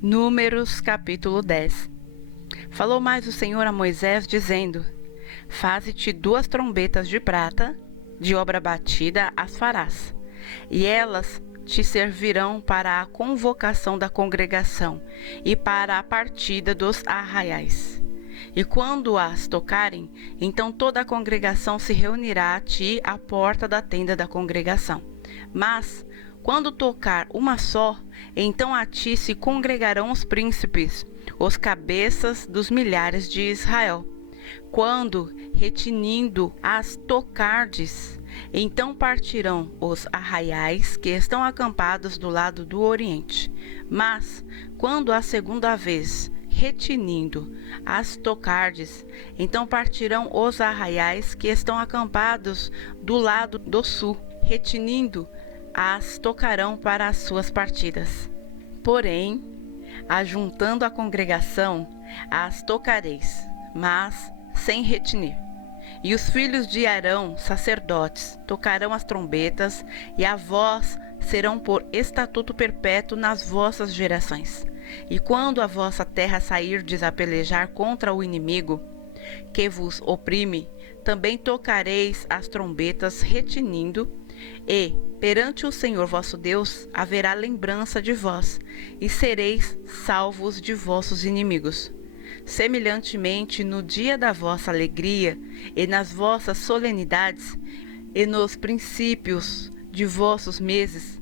Números capítulo 10. Falou mais o Senhor a Moisés, dizendo: Faze-te 2 trombetas de prata, de obra batida as farás, e elas te servirão para a convocação da congregação e para a partida dos arraiais. E quando as tocarem, então toda a congregação se reunirá a ti à porta da tenda da congregação. Mas, quando tocar uma só, então a ti se congregarão os príncipes, os cabeças dos milhares de Israel. Quando, retinindo, as tocardes, então partirão os arraiais que estão acampados do lado do oriente. Mas, quando a segunda vez, retinindo, as tocardes, então partirão os arraiais que estão acampados do lado do sul. Retinindo, as tocarão para as suas partidas. Porém, ajuntando a congregação, as tocareis, mas sem retinir. E os filhos de Arão, sacerdotes, tocarão as trombetas, e a vós serão por estatuto perpétuo nas vossas gerações. E quando a vossa terra sairdes a pelejar contra o inimigo, que vos oprime, também tocareis as trombetas retinindo, e, perante o Senhor vosso Deus, haverá lembrança de vós, e sereis salvos de vossos inimigos. Semelhantemente, no dia da vossa alegria, e nas vossas solenidades, e nos princípios de vossos meses,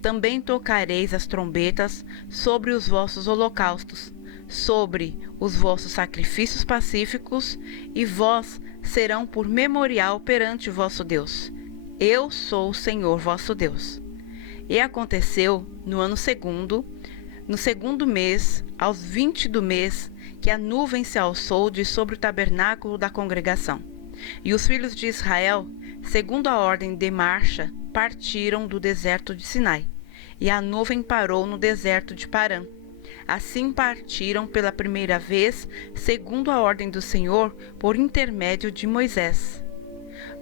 também tocareis as trombetas sobre os vossos holocaustos, sobre os vossos sacrifícios pacíficos, e vós serão por memorial perante o vosso Deus. Eu sou o Senhor vosso Deus. E aconteceu no ano segundo, no segundo mês, aos 20 do mês, que a nuvem se alçou de sobre o tabernáculo da congregação. E os filhos de Israel, segundo a ordem de marcha, partiram do deserto de Sinai. E a nuvem parou no deserto de Parã. Assim partiram pela primeira vez, segundo a ordem do Senhor, por intermédio de Moisés.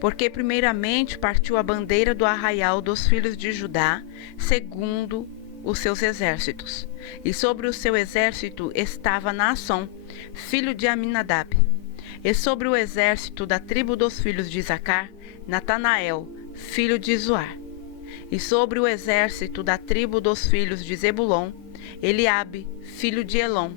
Porque primeiramente partiu a bandeira do arraial dos filhos de Judá, segundo os seus exércitos. E sobre o seu exército estava Naasson, filho de Aminadab. E sobre o exército da tribo dos filhos de Isacar, Natanael, filho de Zoar. E sobre o exército da tribo dos filhos de Zebulon, Eliabe, filho de Elon.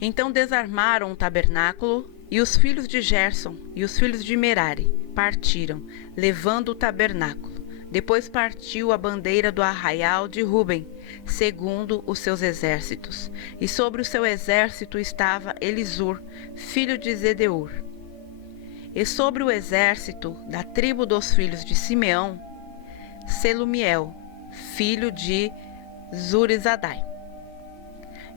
Então desarmaram o tabernáculo, e os filhos de Gerson e os filhos de Merari partiram, levando o tabernáculo. Depois partiu a bandeira do arraial de Ruben, segundo os seus exércitos. E sobre o seu exército estava Elisur, filho de Zedeur. E sobre o exército da tribo dos filhos de Simeão, Selumiel, filho de Zurizadai.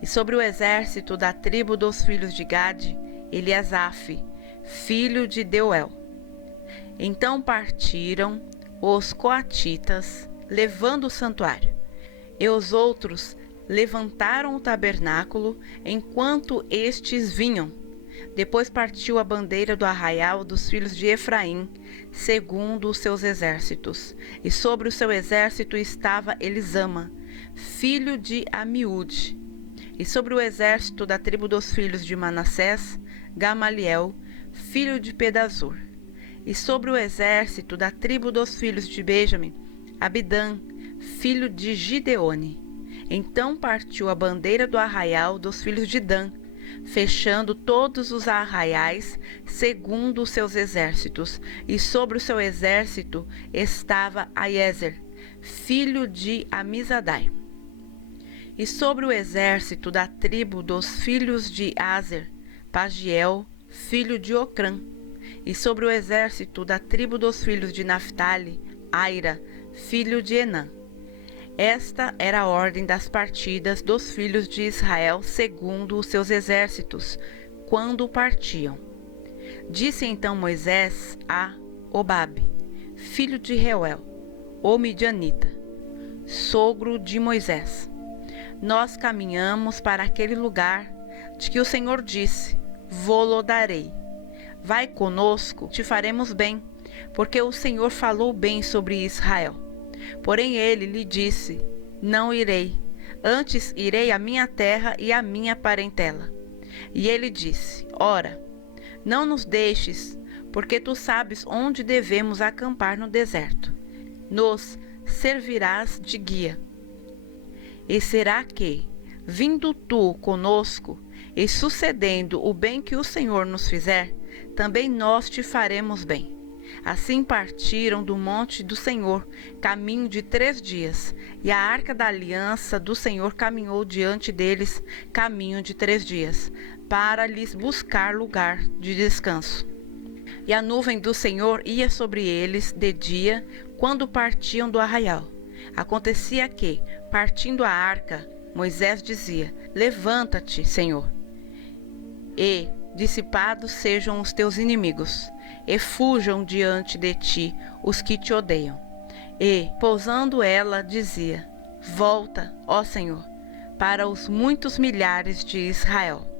E sobre o exército da tribo dos filhos de Gade, Eliasaf, filho de Deuel. Então partiram os coatitas, levando o santuário. E os outros levantaram o tabernáculo, enquanto estes vinham. Depois partiu a bandeira do arraial dos filhos de Efraim, segundo os seus exércitos. E sobre o seu exército estava Elisama, filho de Amiúde. E sobre o exército da tribo dos filhos de Manassés, Gamaliel, filho de Pedazur. E sobre o exército da tribo dos filhos de Benjamim, Abidã, filho de Gideone. Então partiu a bandeira do arraial dos filhos de Dan, fechando todos os arraiais segundo os seus exércitos. E sobre o seu exército estava Aiezer, filho de Amizadai. E sobre o exército da tribo dos filhos de Aser, Pagiel, filho de Ocrã. E sobre o exército da tribo dos filhos de Naphtali, Aira, filho de Enã. Esta era a ordem das partidas dos filhos de Israel segundo os seus exércitos, quando partiam. Disse então Moisés a Obabe, filho de Reuel, o midianita, sogro de Moisés: Nós caminhamos para aquele lugar de que o Senhor disse: Vô-lo darei. Vai conosco, te faremos bem, porque o Senhor falou bem sobre Israel. Porém ele lhe disse: Não irei, Antes irei à minha terra e à minha parentela. E ele disse: Ora, não nos deixes, porque tu sabes onde devemos acampar no deserto. Nos servirás de guia. E será que, vindo tu conosco, e sucedendo o bem que o Senhor nos fizer, também nós te faremos bem. Assim partiram do monte do Senhor, caminho de 3 dias, e a arca da aliança do Senhor caminhou diante deles, caminho de 3 dias, para lhes buscar lugar de descanso. E a nuvem do Senhor ia sobre eles de dia, quando partiam do arraial. Acontecia que, partindo a arca, Moisés dizia: Levanta-te, Senhor, e dissipados sejam os teus inimigos, e fujam diante de ti os que te odeiam. E, pousando ela, dizia: Volta, ó Senhor, para os muitos milhares de Israel.